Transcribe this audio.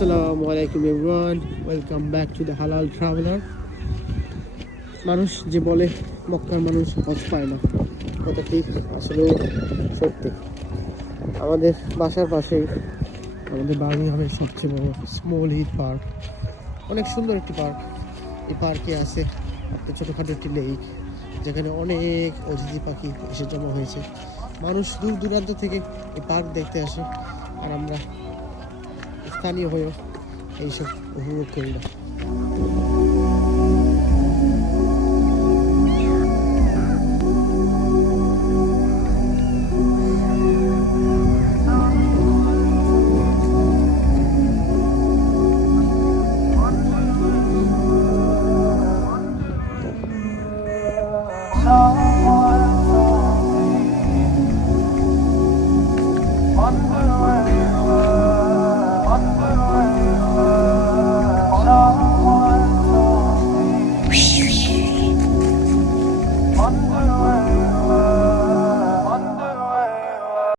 আসসালামু আলাইকুম everyone, welcome back to the হালাল ট্রাভেলার। মানুষ যে বলে মক্কার মানুষ হজ পায় না, কথাটি আসলে সত্যি। আমাদের বাসার পাশেই আমাদের বার্মিংহামের সবচেয়ে বড় স্মল হিট পার্ক, অনেক সুন্দর একটি পার্ক। এই পার্কে আছে একটা ছোটোখাটো একটি লেক, যেখানে অনেক অতিথি পাখি এসে জমা হয়েছে। মানুষ দূর দূরান্ত থেকে এই পার্ক দেখতে আসে, আর আমরা স্থানীয় হয়েও এইসব উপভোগ করি না। Wonder